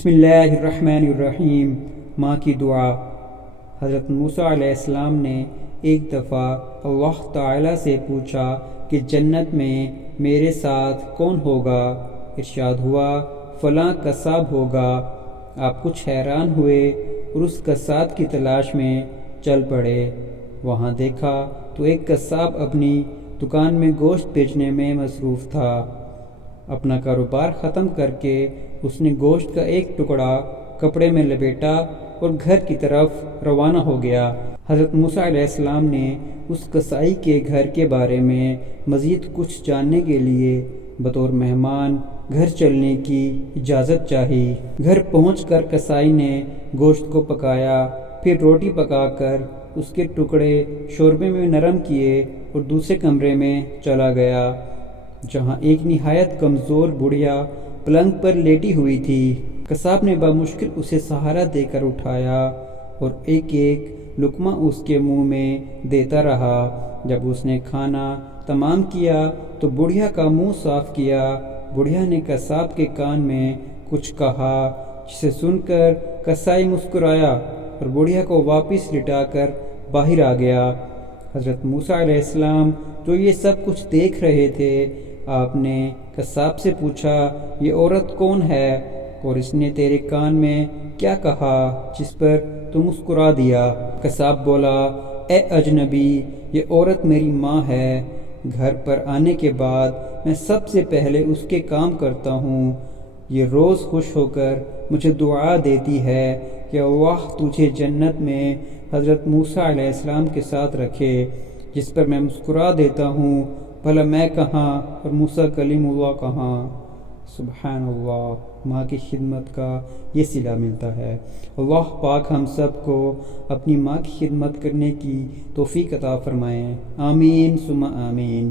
بسم اللہ الرحمن الرحیم۔ ماں کی دعا۔ حضرت موسیٰ علیہ السلام نے ایک دفعہ اللہ تعالیٰ سے پوچھا کہ جنت میں میرے ساتھ کون ہوگا؟ ارشاد ہوا فلاں قصاب ہوگا۔ آپ کچھ حیران ہوئے اور اس قصاب کی تلاش میں چل پڑے۔ وہاں دیکھا تو ایک قصاب اپنی دکان میں گوشت بیچنے میں مصروف تھا۔ اپنا کاروبار ختم کر کے اس نے گوشت کا ایک ٹکڑا کپڑے میں لپیٹا اور گھر کی طرف روانہ ہو گیا۔ حضرت موسیٰ علیہ السلام نے اس قصائی کے گھر کے بارے میں مزید کچھ جاننے کے لیے بطور مہمان گھر چلنے کی اجازت چاہی۔ گھر پہنچ کر قصائی نے گوشت کو پکایا، پھر روٹی پکا کر اس کے ٹکڑے شوربے میں نرم کیے اور دوسرے کمرے میں چلا گیا، جہاں ایک نہایت کمزور بڑھیا پلنگ پر لیٹی ہوئی تھی۔ قصاب نے بمشکل اسے سہارا دے کر اٹھایا اور ایک ایک لقمہ اس کے منہ میں دیتا رہا۔ جب اس نے کھانا تمام کیا تو بڑھیا کا منہ صاف کیا۔ بڑھیا نے قصاب کے کان میں کچھ کہا، جسے سن کر قصائی مسکرایا اور بڑھیا کو واپس لٹا کر باہر آ گیا۔ حضرت موسیٰ علیہ السلام جو یہ سب کچھ دیکھ رہے تھے، آپ نے قصاب سے پوچھا یہ عورت کون ہے اور اس نے تیرے کان میں کیا کہا جس پر تو مسکرا دیا؟ قصاب بولا اے اجنبی، یہ عورت میری ماں ہے۔ گھر پر آنے کے بعد میں سب سے پہلے اس کے کام کرتا ہوں۔ یہ روز خوش ہو کر مجھے دعا دیتی ہے کہ اللہ تجھے جنت میں حضرت موسیٰ علیہ السلام کے ساتھ رکھے، جس پر میں مسکرا دیتا ہوں بھلا میں کہاں اور موسیٰ کلیم اللہ کہاں۔ سبحان اللہ، ماں کی خدمت کا یہ صلہ ملتا ہے۔ اللہ پاک ہم سب کو اپنی ماں کی خدمت کرنے کی توفیق عطا فرمائیں۔ آمین ثم آمین۔